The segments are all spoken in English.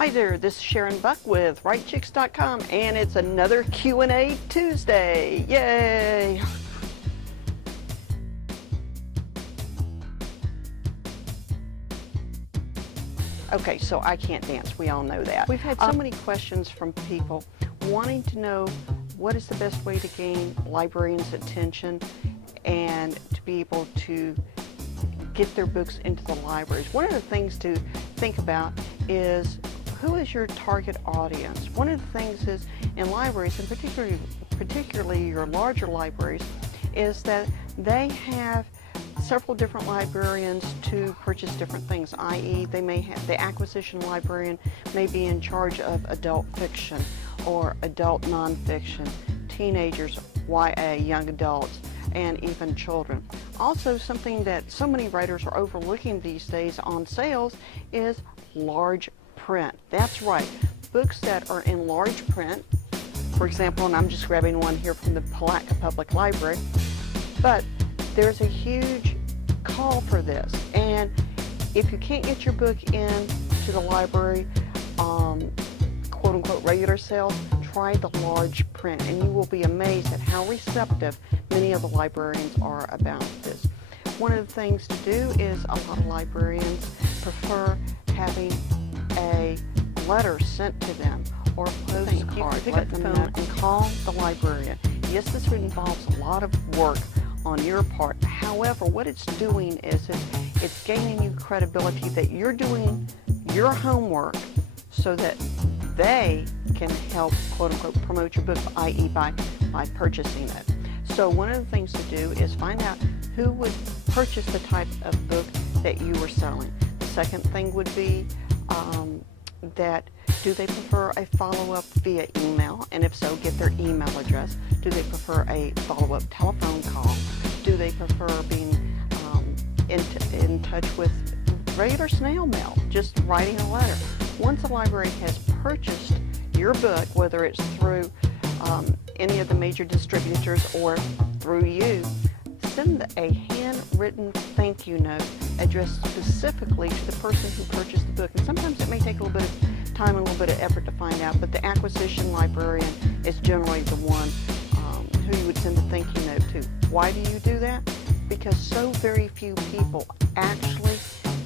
Hi there, this is Sharon Buck with WriteChicks.com, and it's another Q&A Tuesday. Yay! Okay, so I can't dance. We all know that. We've had so many questions from people wanting to know what is the best way to gain librarians' attention and to be able to get their books into the libraries. One of the things to think about is who is your target audience? One of the things is in libraries, and particularly your larger libraries, is that they have several different librarians to purchase different things, i.e. they may have the acquisition librarian may be in charge of adult fiction or adult nonfiction, teenagers, YA, young adults, and even children. Also, something that so many writers are overlooking these days on sales is large print. That's right, books that are in large print, for example, and I'm just grabbing one here from the Palatka Public Library, but there's a huge call for this, and if you can't get your book into the library quote-unquote regular sales, try the large print and you will be amazed at how receptive many of the librarians are about this. One of the things to do is a lot of librarians prefer having a letter sent to them or a postcard. Pick up the phone and call the librarian. Yes, this involves a lot of work on your part. However, what it's doing is it's gaining you credibility that you're doing your homework so that they can help, quote-unquote, promote your book, i.e. by purchasing it. So one of the things to do is find out who would purchase the type of book that you were selling. The second thing would be that do they prefer a follow-up via email, and if so, get their email address. Do they prefer a follow-up telephone call? Do they prefer being in touch with regular snail mail, just writing a letter? Once a library has purchased your book, whether it's through any of the major distributors or through you, send a handwritten thank you note addressed specifically to the person who purchased the book. And sometimes it may take a little bit of time and a little bit of effort to find out, but the acquisition librarian is generally the one who you would send a thank you note to. Why do you do that? Because so very few people actually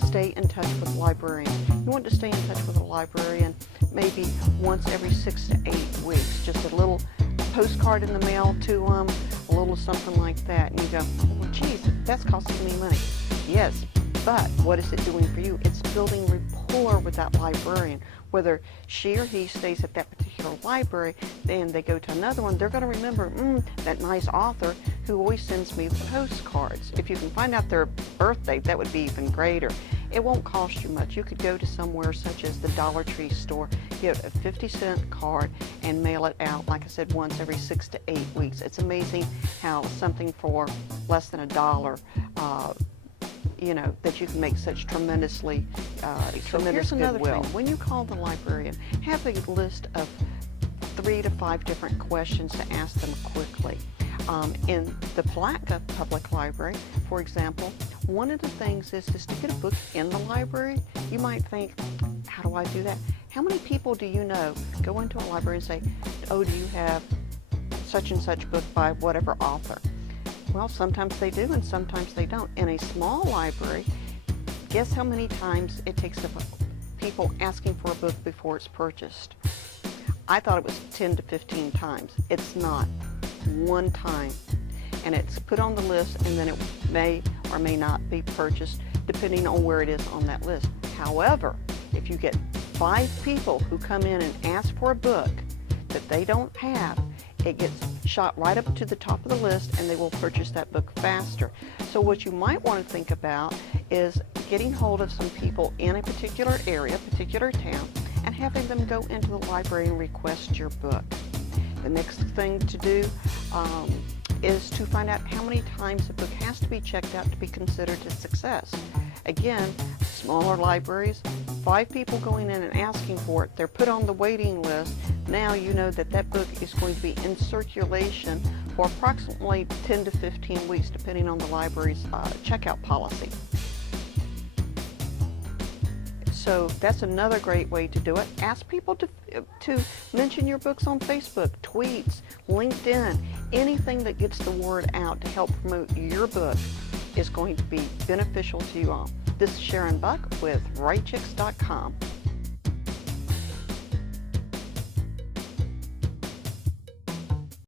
stay in touch with librarians. You want to stay in touch with a librarian maybe once every 6 to 8 weeks. Just a little postcard in the mail to them, a little something like that. And you go, well, geez, that's costing me money. Yes, but what is it doing for you? It's building rapport with that librarian. Whether she or he stays at that particular library, then they go to another one, they're going to remember that nice author who always sends me the postcards. If you can find out their birthday, that would be even greater. It won't cost you much. You could go to somewhere such as the Dollar Tree store, get a 50-cent card, and mail it out, like I said, once every 6 to 8 weeks. It's amazing how something for less than $1, that you can make such tremendous goodwill. When you call the librarian, have a list of 3 to 5 different questions to ask them quickly. In the Palatka Public Library, for example, one of the things is to get a book in the library. You might think, how do I do that? How many people do you know go into a library and say, oh, do you have such and such book by whatever author? Well, sometimes they do and sometimes they don't. In a small library, guess how many times it takes people asking for a book before it's purchased? I thought it was 10 to 15 times. It's not. One time. And it's put on the list, and then it may or may not be purchased depending on where it is on that list. However, if you get 5 people who come in and ask for a book that they don't have, it gets shot right up to the top of the list and they will purchase that book faster. So what you might want to think about is getting hold of some people in a particular area, particular town, and having them go into the library and request your book. The next thing to do is to find out how many times a book has to be checked out to be considered a success. Again, smaller libraries, 5 people going in and asking for it, they're put on the waiting list. Now you know that that book is going to be in circulation for approximately 10 to 15 weeks, depending on the library's checkout policy. So that's another great way to do it. Ask people to mention your books on Facebook, tweets, LinkedIn. Anything that gets the word out to help promote your book is going to be beneficial to you all. This is Sharon Buck with WriteChicks.com.